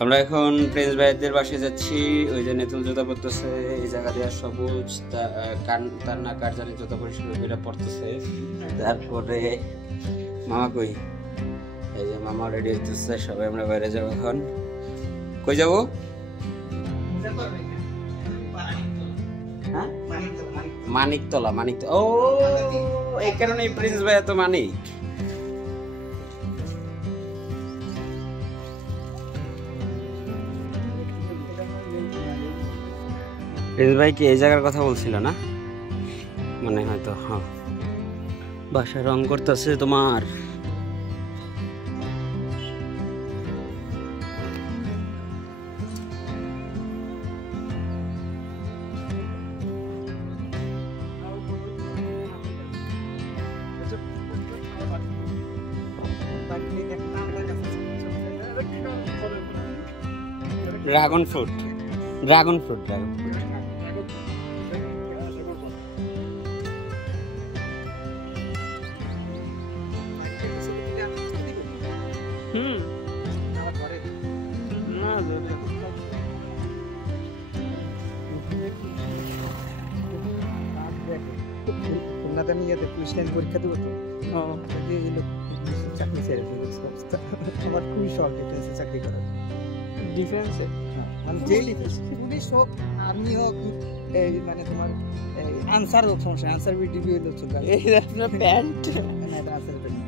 আমরা এখন প্রিন্স ভাইদের বাসায় যাচ্ছি। ওই যে নেতুল জুতা পরতেছে, এই জায়গা দিয়ে সবুজ, তার না কার জানি জুতা পরিষ্কার করে পরতেছে। তারপরে মামা কই, এই যে মামা রেডি হইতেছে। সবাই আমরা বাইরে যাবো এখন। কই যাবো? মানিকতলা। ও এই কারণে প্রিন্স ভাই এত মানিক। প্রিন্স ভাই কি এই জায়গার কথা বলছিল না? মানে হয়তো হ্যাঁ, বাসা রং করতেছে তোমার। Dragon fruit. পরীক্ষা দেবো চাকরি ছেড়ে আমার খুবই শখ ডিফেন্সে চাকরি করার। ডিফেন্সে মানে যেই ডিফেন্স, পুলিশ হোক, আর্মি হোক, এই মানে তোমার আনসার হোক, সমস্যা আনসার বিডিবি হইলে চলবে। এই আপনার প্যান্ট না, এটা আনসার প্যান্ট।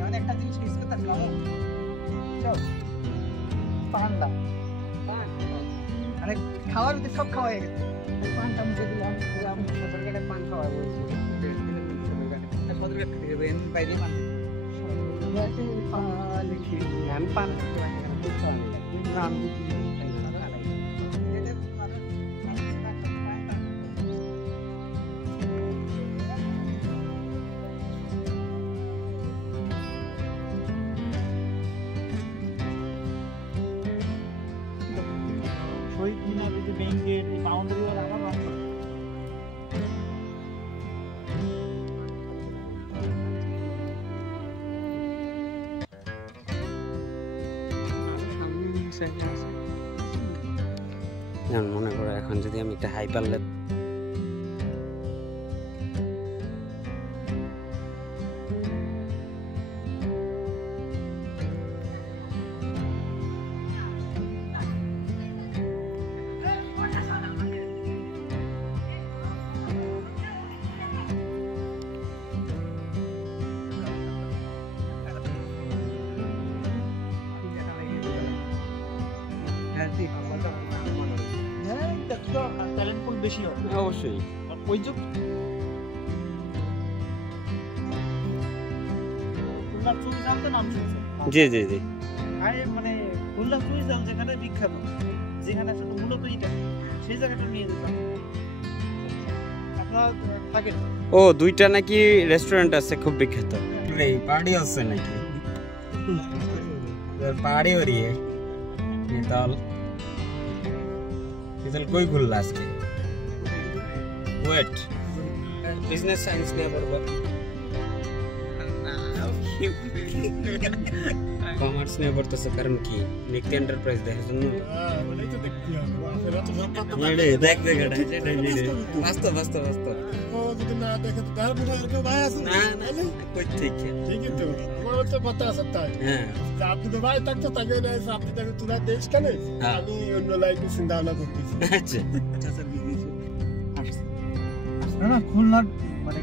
এমন একটা জিনিস মিস করতেছিলাম, পান্ডা মানে খাওয়ার মধ্যে সব খাওয়া হয়ে গেছে। পানটা মুখে দিলাম, সদরঘাটে পান খাওয়া বলছি, সদরঘাট থেকে বাইরে পান লিখি আমি পান নাম শহীদ মিনার, এই যে মেইন গেট, এই বাউন্ডারি ওয়াল আমার রং করা। মনে করো এখন যদি আমি একটা হাইপার ল্যাব ট্যালেন্টফুল বেশি হয় অবশ্যই। ওই যুগ খুলনা ট্যুরিজম তো নাম শুনছে। জি মানে খুলনা ট্যুরিজম যেখানে বিখ্যাত, যেখানে আসলে মূলত এটা সেই জায়গাটা নিয়ে যেতাম। আপনারা থাকেন? ও দুইটা নাকি রেস্টুরেন্ট আছে খুব বিখ্যাত। এই পার্টি আছে নাকি? পার্টি हो रही है। निताल कोई खुल्ला আজকে? ওয়েট, বিজনেস সায়েন্স নিয়ে পড়বো, কমার্স নিয়ে পড়তেছে। কারণ কি নিক এন্টারপ্রাইজ দেখার জন্য খুলনার মানে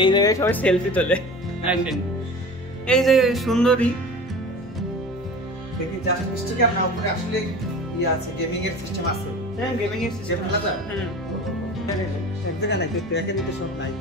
এই জায়গায় সবাই সেলফি তোলে। এই যে সুন্দরী দেখি জাস্ট মিস্টেকে আমরা উপরে আসলে ইয়ে আছে, গেমিং এর সিস্টেম আছে। হ্যাঁ, গেমিং এর সিস্টেম লাগা। হুম, এক জায়গায় নাই, তো এখানে তো সব নাই।